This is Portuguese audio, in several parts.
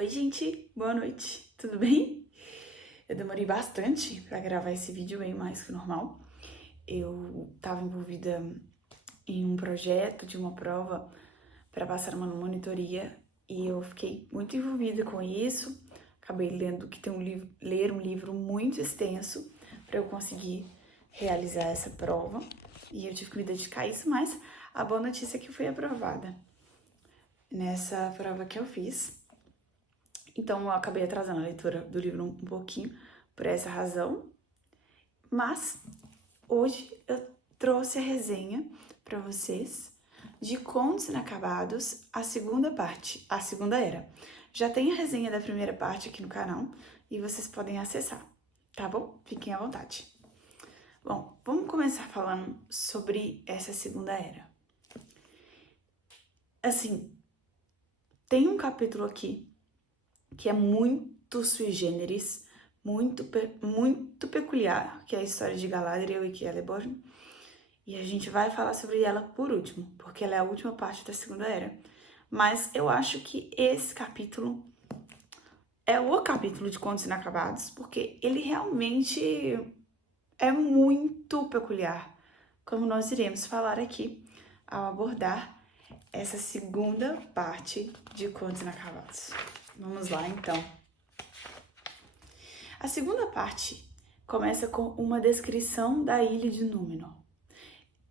Oi, gente, boa noite, tudo bem? Eu demorei bastante pra gravar esse vídeo, bem mais que o normal. Eu tava envolvida em um projeto de uma prova para passar uma monitoria e eu fiquei muito envolvida com isso. Acabei lendo que tem ler um livro muito extenso para eu conseguir realizar essa prova e eu tive que me dedicar a isso, mas a boa notícia é que fui aprovada nessa prova que eu fiz. Então, eu acabei atrasando a leitura do livro um pouquinho por essa razão, mas hoje eu trouxe a resenha para vocês de Contos Inacabados, a segunda parte, a segunda era. Já tem a resenha da primeira parte aqui no canal e vocês podem acessar, tá bom? Fiquem à vontade. Bom, vamos começar falando sobre essa segunda era. Assim, tem um capítulo aqui que é muito sui generis, muito peculiar, que é a história de Galadriel e Celeborn. E a gente vai falar sobre ela por último, porque ela é a última parte da Segunda Era. Mas eu acho que esse capítulo é o capítulo de Contos Inacabados, porque ele realmente é muito peculiar, como nós iremos falar aqui ao abordar essa segunda parte de Contos Inacabados. Vamos lá, então. A segunda parte começa com uma descrição da ilha de Númenor.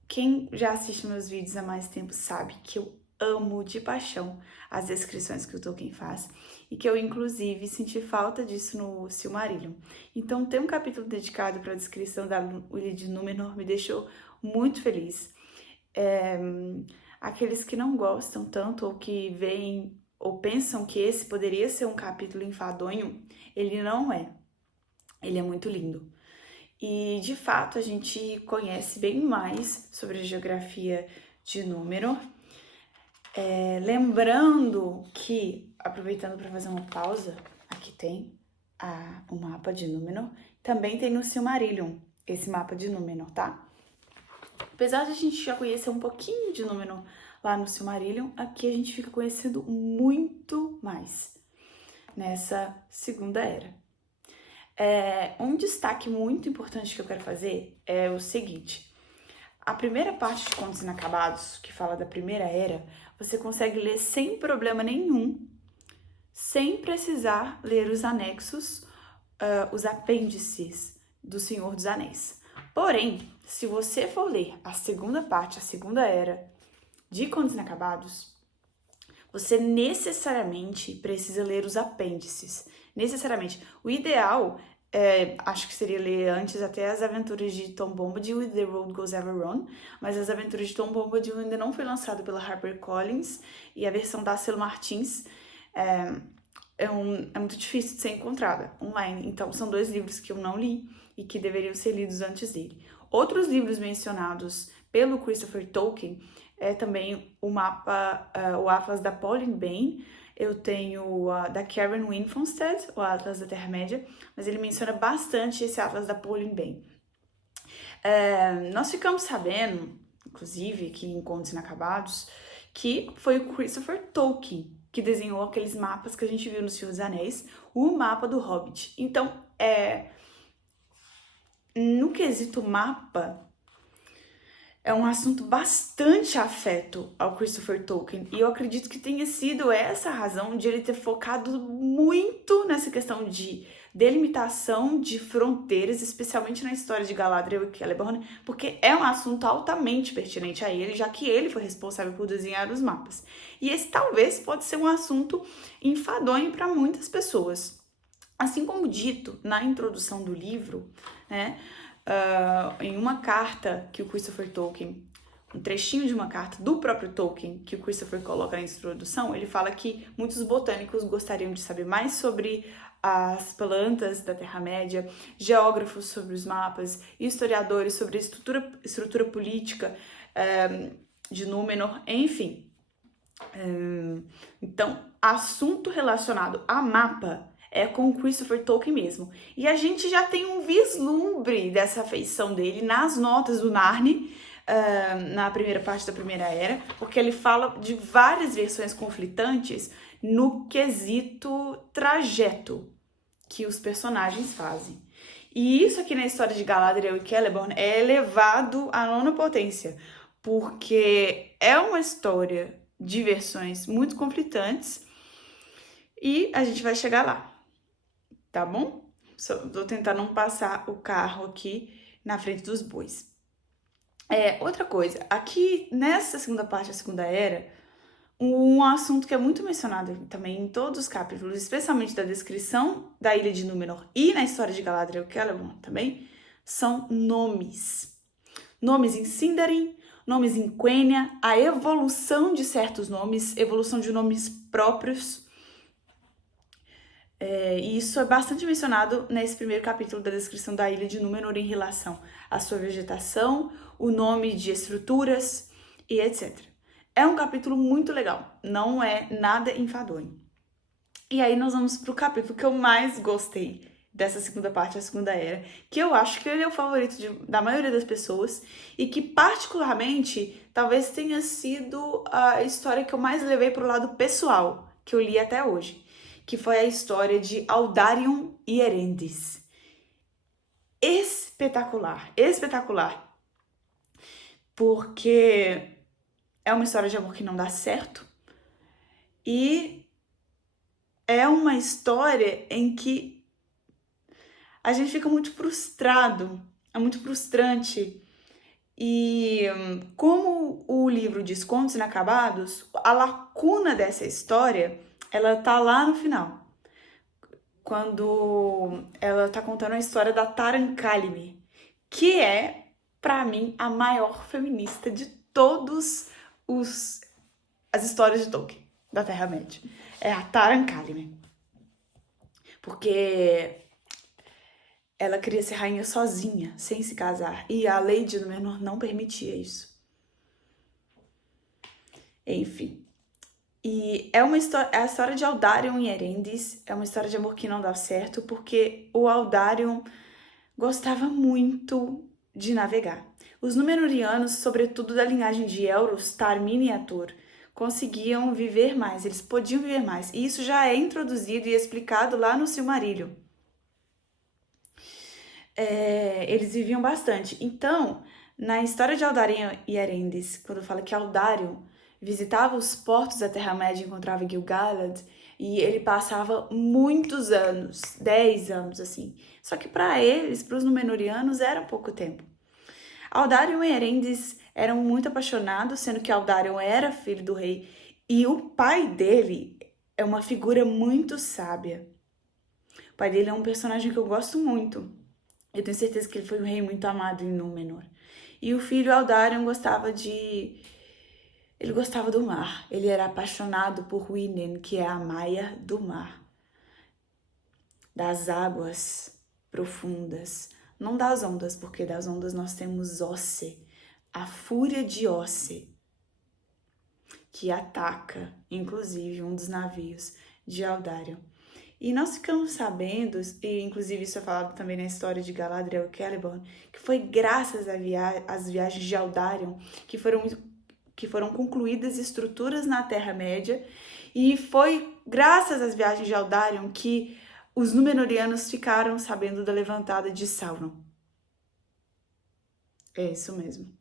Quem já assiste meus vídeos há mais tempo sabe que eu amo de paixão as descrições que o Tolkien faz e que eu, inclusive, senti falta disso no Silmarillion. Então, ter um capítulo dedicado para a descrição da ilha de Númenor me deixou muito feliz. Aqueles que não gostam tanto ou que veem ou pensam que esse poderia ser um capítulo enfadonho, ele não é. Ele é muito lindo. E, de fato, a gente conhece bem mais sobre a geografia de Númenor. Lembrando que, aproveitando para fazer uma pausa, aqui tem o mapa de Númenor. Também tem no Silmarillion esse mapa de Númenor, tá? Apesar de a gente já conhecer um pouquinho de Númenor lá no Silmarillion, aqui a gente fica conhecendo muito mais nessa segunda era. Um destaque muito importante que eu quero fazer é o seguinte. A primeira parte de Contos Inacabados, que fala da primeira era, você consegue ler sem problema nenhum, sem precisar ler os anexos, os apêndices do Senhor dos Anéis. Porém, se você for ler a segunda parte, a segunda era de Contos Inacabados, você necessariamente precisa ler os apêndices. Necessariamente. O ideal, acho que seria ler antes até as aventuras de Tom Bombadil e The Road Goes Ever On, mas as aventuras de Tom Bombadil ainda não foi lançado pela HarperCollins e a versão da Selo Martins é muito difícil de ser encontrada online. Então, são dois livros que eu não li e que deveriam ser lidos antes dele. Outros livros mencionados pelo Christopher Tolkien é também o mapa, o Atlas da Pauline Bane. Eu tenho da Karen Winfonstead, o Atlas da Terra-média, mas ele menciona bastante esse Atlas da Pauline Bane. Nós ficamos sabendo, inclusive, que em Contos Inacabados, que foi o Christopher Tolkien que desenhou aqueles mapas que a gente viu no Senhor dos Anéis, o mapa do Hobbit. Então, no quesito mapa, é um assunto bastante afeto ao Christopher Tolkien, e eu acredito que tenha sido essa a razão de ele ter focado muito nessa questão de delimitação de fronteiras, especialmente na história de Galadriel e Celeborn, porque é um assunto altamente pertinente a ele, já que ele foi responsável por desenhar os mapas. E esse talvez pode ser um assunto enfadonho para muitas pessoas. Assim como dito na introdução do livro, né? Em uma carta que o Christopher Tolkien, um trechinho de uma carta do próprio Tolkien que o Christopher coloca na introdução, ele fala que muitos botânicos gostariam de saber mais sobre as plantas da Terra-média, geógrafos sobre os mapas, historiadores sobre a estrutura política de Númenor, enfim. Então, assunto relacionado a mapa é com o Christopher Tolkien mesmo. E a gente já tem um vislumbre dessa afeição dele nas notas do Narnia, na primeira parte da Primeira Era, porque ele fala de várias versões conflitantes no quesito trajeto que os personagens fazem. E isso aqui na história de Galadriel e Celeborn é elevado à nona potência, porque é uma história de versões muito conflitantes e a gente vai chegar lá, tá bom? Vou tentar não passar o carro aqui na frente dos bois. Outra coisa, aqui nessa segunda parte da Segunda Era, um assunto que é muito mencionado também em todos os capítulos, especialmente da descrição da Ilha de Númenor e na história de Galadriel e Celeborn também, são nomes. Nomes em Sindarin, nomes em Quenya, a evolução de certos nomes, evolução de nomes próprios. E isso é bastante mencionado nesse primeiro capítulo da descrição da Ilha de Númenor em relação à sua vegetação, o nome de estruturas e etc. É um capítulo muito legal, não é nada enfadonho. E aí nós vamos pro capítulo que eu mais gostei dessa segunda parte da Segunda Era, que eu acho que ele é o favorito da maioria das pessoas e que particularmente talvez tenha sido a história que eu mais levei pro lado pessoal, que eu li até hoje, que foi a história de Aldarion e Erendis. Espetacular, espetacular. Porque é uma história de amor que não dá certo e é uma história em que a gente fica muito frustrado, é muito frustrante. E como o livro diz Contos Inacabados, a lacuna dessa história, ela tá lá no final. Quando ela tá contando a história da Taran Kalimi, que é, pra mim, a maior feminista de todas as histórias de Tolkien, da Terra-média. É a Taran Kalimi. Porque ela queria ser rainha sozinha, sem se casar. E a lei de Númenor não permitia isso. Enfim. E é a história de Aldarion e Erendis. É uma história de amor que não dá certo, porque o Aldarion gostava muito de navegar. Os Númenóreanos, sobretudo da linhagem de Elros, Tarmin e Atur, conseguiam viver mais, eles podiam viver mais. E isso já é introduzido e explicado lá no Silmarillion. Eles viviam bastante. Então, na história de Aldarion e Erendis, quando fala que Aldarion visitava os portos da Terra-média e encontrava Gil-galad, e ele passava muitos anos, 10 anos assim. Só que para eles, para os Númenóreanos, era pouco tempo. Aldarion e Erendis eram muito apaixonados, sendo que Aldarion era filho do rei, e o pai dele é uma figura muito sábia. O pai dele é um personagem que eu gosto muito. Eu tenho certeza que ele foi um rei muito amado em Númenor. E o filho Aldarion ele gostava do mar. Ele era apaixonado por Winen, que é a Maia do mar. Das águas profundas. Não das ondas, porque das ondas nós temos Osse, a fúria de Osse, que ataca, inclusive, um dos navios de Aldarion. E nós ficamos sabendo, e inclusive isso é falado também na história de Galadriel e Celeborn, que foi graças às viagens de Aldarion que foram concluídas estruturas na Terra-média, e foi graças às viagens de Aldarion que os Númenóreanos ficaram sabendo da levantada de Sauron. É isso mesmo.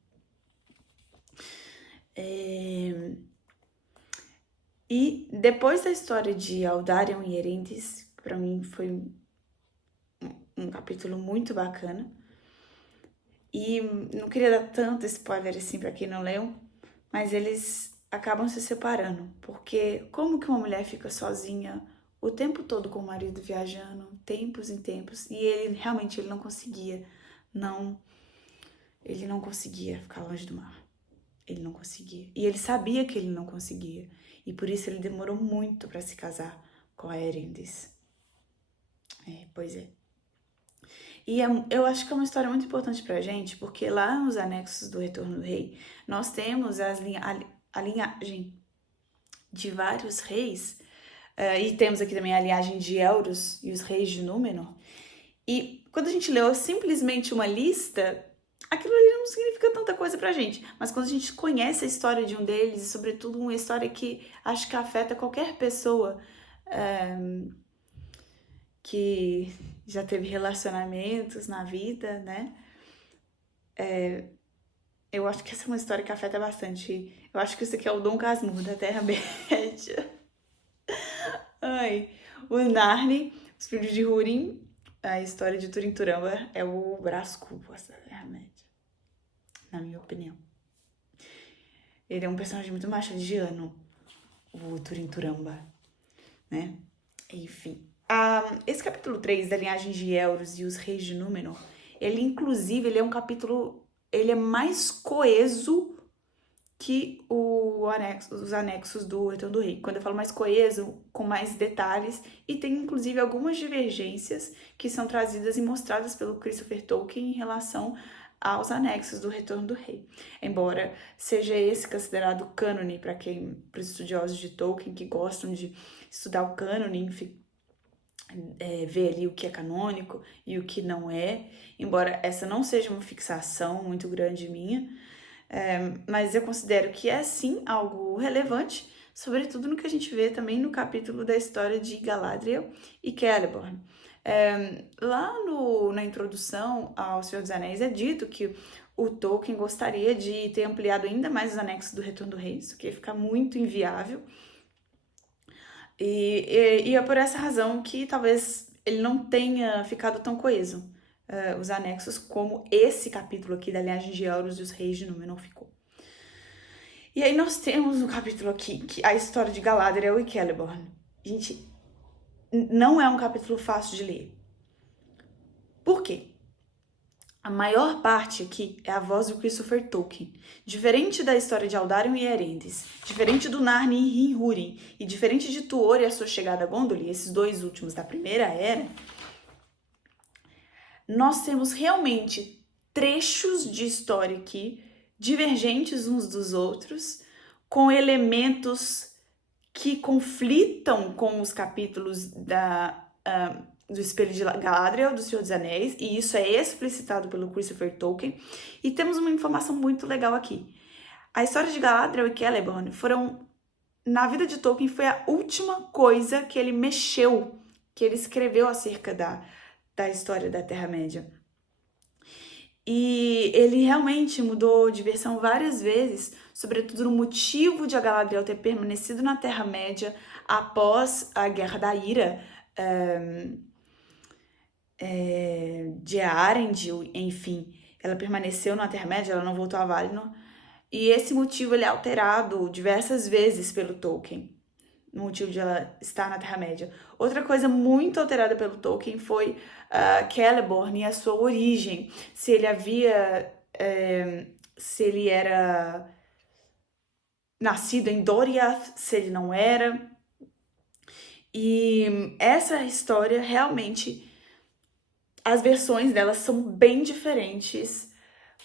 E depois da história de Aldarion e Erendis, que pra mim foi um capítulo muito bacana, e não queria dar tanto spoiler assim pra quem não leu, mas eles acabam se separando, porque como que uma mulher fica sozinha o tempo todo com o marido viajando, tempos em tempos, e ele realmente não conseguia, ele não conseguia ficar longe do mar. Ele não conseguia. E ele sabia que ele não conseguia. E por isso ele demorou muito para se casar com a Erendis. Pois é. E eu acho que é uma história muito importante pra gente, porque lá nos anexos do Retorno do Rei, nós temos a linhagem de vários reis, e temos aqui também a linhagem de Elros e os reis de Númenor. E quando a gente leu simplesmente uma lista, aquilo ali não não significa tanta coisa pra gente. Mas quando a gente conhece a história de um deles, e sobretudo uma história que acho que afeta qualquer pessoa que já teve relacionamentos na vida, né? Eu acho que essa é uma história que afeta bastante. Eu acho que isso aqui é o Dom Casmurro da Terra-média. Ai, o Narni, os filhos de Húrin, a história de Turin-Turamba é o Brás Cubas da Terra-média, na minha opinião. Ele é um personagem muito machadiano, o Turin-Turamba, né? Enfim. Esse capítulo 3 da linhagem de Elros e os reis de Númenor, ele inclusive, ele é um capítulo, ele é mais coeso que os anexos do Retorno do Rei. Quando eu falo mais coeso, com mais detalhes, e tem inclusive algumas divergências que são trazidas e mostradas pelo Christopher Tolkien em relação aos anexos do Retorno do Rei. Embora seja esse considerado cânone para os estudiosos de Tolkien que gostam de estudar o cânone, enfim, ver ali o que é canônico e o que não é, embora essa não seja uma fixação muito grande minha, mas eu considero que é sim algo relevante, sobretudo no que a gente vê também no capítulo da história de Galadriel e Celeborn. Lá na introdução ao Senhor dos Anéis é dito que o Tolkien gostaria de ter ampliado ainda mais os anexos do Retorno do Rei, isso que ia ficar muito inviável. E é por essa razão que talvez ele não tenha ficado tão coeso, os anexos, como esse capítulo aqui da linhagem de Elros e os reis de Númenor ficou. E aí nós temos no capítulo aqui a história de Galadriel e Celeborn. Gente, não é um capítulo fácil de ler. Por quê? A maior parte aqui é a voz do Christopher Tolkien. Diferente da história de Aldarion e Erendes, diferente do Narni e Húrin, e diferente de Tuor e a sua chegada a Gondolin, esses dois últimos da Primeira Era, nós temos realmente trechos de história aqui, divergentes uns dos outros, com elementos que conflitam com os capítulos do Espelho de Galadriel, do Senhor dos Anéis, e isso é explicitado pelo Christopher Tolkien. E temos uma informação muito legal aqui. A história de Galadriel e Celeborn na vida de Tolkien, foi a última coisa que ele mexeu, que ele escreveu acerca da história da Terra-média. E ele realmente mudou de versão várias vezes, sobretudo no motivo de a Galadriel ter permanecido na Terra-média após a Guerra da Ira, de Arendil, enfim, ela permaneceu na Terra-média, ela não voltou a Valinor, e esse motivo ele é alterado diversas vezes pelo Tolkien, no motivo de ela estar na Terra-média. Outra coisa muito alterada pelo Tolkien foi Celeborn e a sua origem, se ele era nascido em Doriath, se ele não era. E essa história realmente, as versões delas são bem diferentes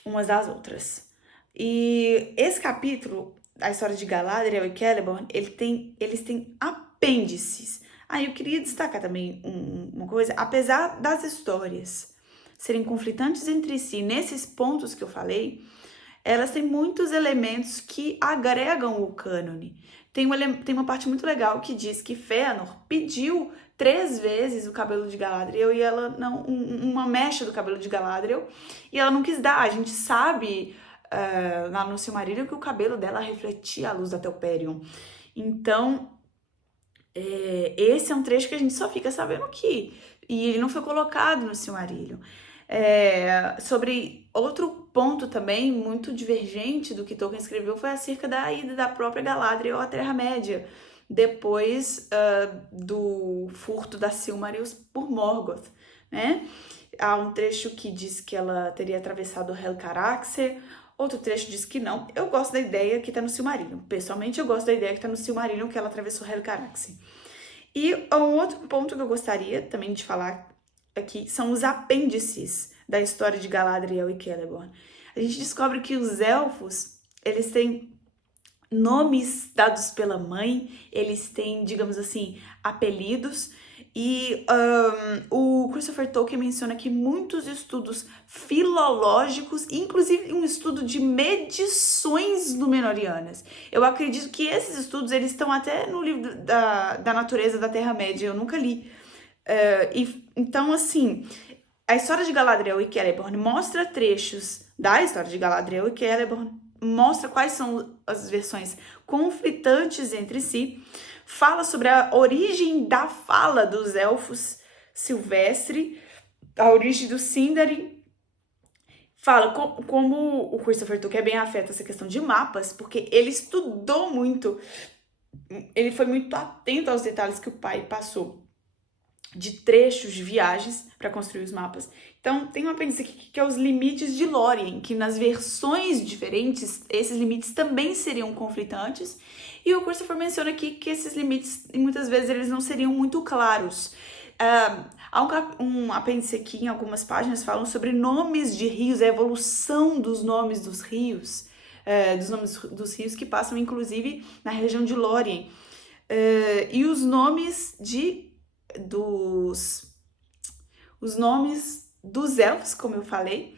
umas das outras. E esse capítulo, a história de Galadriel e Celeborn, eles têm apêndices. Eu queria destacar também uma coisa, apesar das histórias serem conflitantes entre si, nesses pontos que eu falei, elas têm muitos elementos que agregam o cânone. Tem uma parte muito legal que diz que Fëanor pediu 3 vezes o cabelo de Galadriel e ela não, uma mecha do cabelo de Galadriel, e ela não quis dar. A gente sabe lá no Silmarillion que o cabelo dela refletia a luz da Telperion. Então, esse é um trecho que a gente só fica sabendo que, e ele não foi colocado no Silmarillion. Sobre outro ponto também muito divergente do que Tolkien escreveu foi acerca da ida da própria Galadriel à Terra-média, depois do furto da Silmarils por Morgoth, né? Há um trecho que diz que ela teria atravessado Helcaraxe, outro trecho diz que não. Eu gosto da ideia que tá no Silmarillion. Pessoalmente, eu gosto da ideia que tá no Silmarillion, que ela atravessou Helcaraxe. E um outro ponto que eu gostaria também de falar aqui são os apêndices da história de Galadriel e Celeborn. A gente descobre que os elfos, eles têm nomes dados pela mãe, eles têm, digamos assim, apelidos, E o Christopher Tolkien menciona que muitos estudos filológicos, inclusive um estudo de medições númenóreanas. Eu acredito que esses estudos eles estão até no livro da natureza da Terra-média, eu nunca li. Então, assim, a história de Galadriel e Celeborn mostra trechos da história de Galadriel e Celeborn, mostra quais são as versões conflitantes entre si, fala sobre a origem da fala dos elfos silvestre, a origem do Sindarin, fala como o Christopher Tolkien é bem afeto a essa questão de mapas, porque ele estudou muito, ele foi muito atento aos detalhes que o pai passou de trechos de viagens para construir os mapas. Então, tem um apêndice aqui que é os limites de Lórien, que nas versões diferentes, esses limites também seriam conflitantes. E o Christopher menciona aqui que esses limites, muitas vezes, eles não seriam muito claros. Há um apêndice aqui, em algumas páginas, falam sobre nomes de rios, a evolução dos nomes dos rios, dos nomes dos rios que passam, inclusive, na região de Lórien. E os nomes os nomes dos elfos, como eu falei,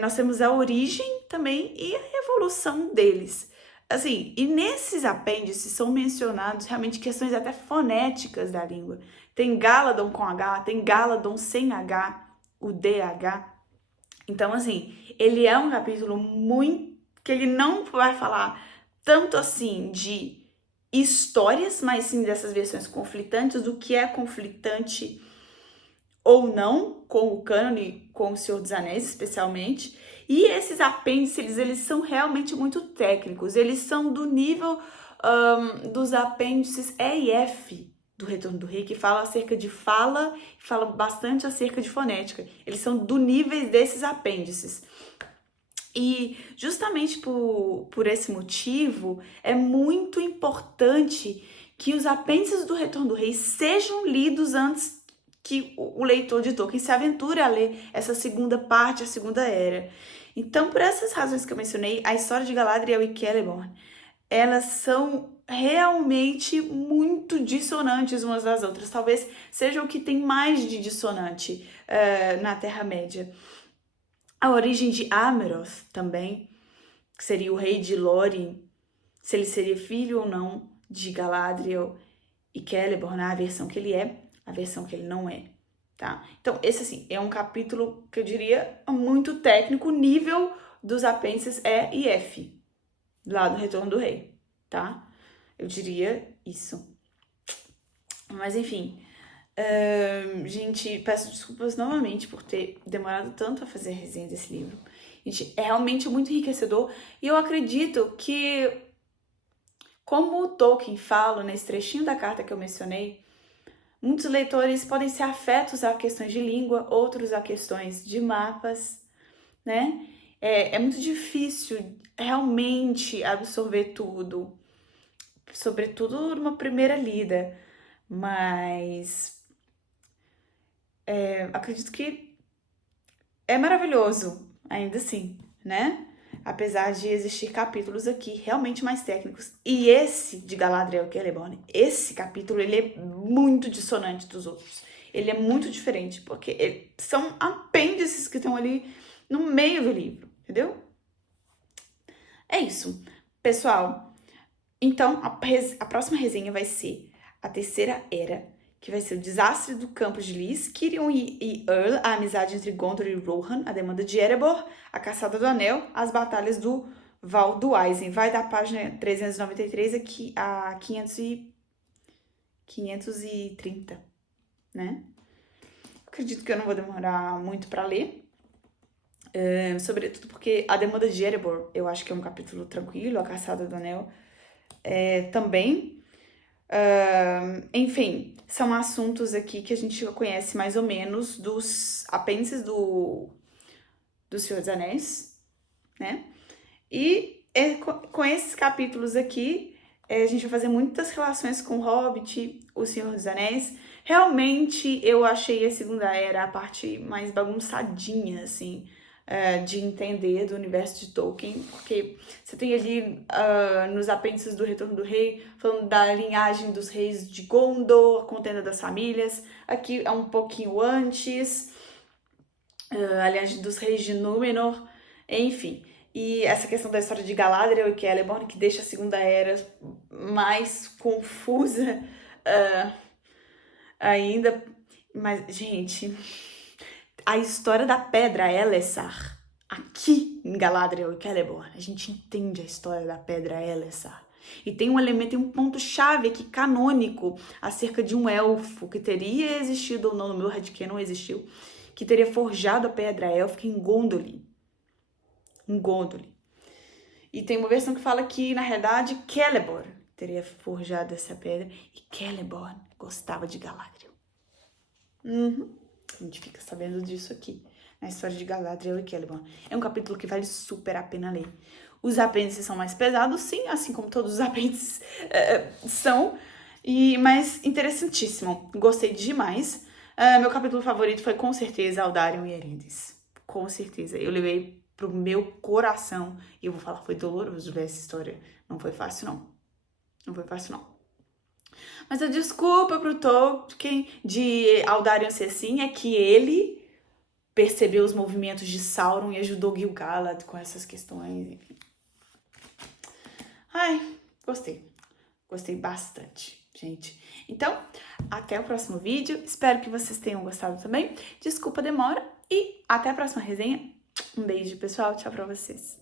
nós temos a origem também e a evolução deles. Assim, e nesses apêndices são mencionados realmente questões até fonéticas da língua. Tem Galadon com H, tem Galadon sem H, o DH. Então, assim, ele é um capítulo muito... que ele não vai falar tanto assim de histórias, mas sim dessas versões conflitantes, do que é conflitante ou não com o cânone, com o Senhor dos Anéis especialmente. E esses apêndices, eles são realmente muito técnicos, eles são do nível dos apêndices E e F do Retorno do Rei, que fala acerca de fala, fala bastante acerca de fonética. Eles são do nível desses apêndices. E justamente por esse motivo, é muito importante que os apêndices do Retorno do Rei sejam lidos antes que o leitor de Tolkien se aventure a ler essa segunda parte, a Segunda Era. Então, por essas razões que eu mencionei, a história de Galadriel e Celeborn, elas são realmente muito dissonantes umas das outras. Talvez seja o que tem mais de dissonante na Terra-média. A origem de Amroth também, que seria o rei de Lórien, se ele seria filho ou não de Galadriel e Celeborn, a versão que ele é, a versão que ele não é, tá? Então, esse, assim, é um capítulo que eu diria muito técnico, nível dos apêndices E e F, lá do Retorno do Rei, tá? Eu diria isso. Mas, enfim... gente, peço desculpas novamente por ter demorado tanto a fazer a resenha desse livro. Gente, é realmente muito enriquecedor e eu acredito que, como o Tolkien fala nesse trechinho da carta que eu mencionei, muitos leitores podem ser afetos a questões de língua, outros a questões de mapas, né? É muito difícil realmente absorver tudo, sobretudo numa primeira lida, mas... acredito que é maravilhoso, ainda assim, né? Apesar de existir capítulos aqui realmente mais técnicos. E esse de Galadriel e Celeborn, esse capítulo, ele é muito dissonante dos outros. Ele é muito diferente, porque são apêndices que estão ali no meio do livro, entendeu? É isso. Pessoal, então a próxima resenha vai ser a Terceira Era, que vai ser o desastre do campo de Lys, Cirion e Earl, a amizade entre Gondor e Rohan, a demanda de Erebor, a caçada do Anel, as batalhas do Val do Eisen. Vai da página 393 aqui a 530, né? Acredito que eu não vou demorar muito para ler, sobretudo porque a demanda de Erebor, eu acho que é um capítulo tranquilo, a caçada do Anel também. Enfim, são assuntos aqui que a gente já conhece mais ou menos dos apêndices do Senhor dos Anéis, né? E com esses capítulos aqui, a gente vai fazer muitas relações com o Hobbit, o Senhor dos Anéis. Realmente, eu achei a Segunda Era a parte mais bagunçadinha, assim, de entender do universo de Tolkien, porque você tem ali nos apêndices do Retorno do Rei, falando da linhagem dos reis de Gondor, a contenda das famílias. Aqui é um pouquinho antes, a linhagem dos reis de Númenor, enfim. E essa questão da história de Galadriel e Celeborn, que deixa a Segunda Era mais confusa ainda. Mas, gente, a história da Pedra Elessar, aqui em Galadriel e Celeborn, a gente entende a história da Pedra Elessar. E tem um elemento e um ponto-chave aqui canônico acerca de um elfo que teria existido ou não no meu Radcanon, existiu, que teria forjado a Pedra Élfica em Gondolin. Em Gondolin. E tem uma versão que fala que, na realidade, Celeborn teria forjado essa pedra e Celeborn gostava de Galadriel. A gente fica sabendo disso aqui, na história de Galadriel e Celeborn. É um capítulo que vale super a pena ler. Os apêndices são mais pesados, sim, assim como todos os apêndices são, mas interessantíssimo. Gostei demais. Meu capítulo favorito foi, com certeza, Aldarion e Elendis. Com certeza. Eu levei pro meu coração e eu vou falar, foi doloroso ler essa história. Não foi fácil, não. Não foi fácil, não. Mas a desculpa pro Tolkien de Aldarion ser assim é que ele percebeu os movimentos de Sauron e ajudou Gil-galad com essas questões, enfim. Ai, gostei. Gostei bastante, gente. Então, até o próximo vídeo. Espero que vocês tenham gostado também. Desculpa a demora e até a próxima resenha. Um beijo, pessoal. Tchau pra vocês.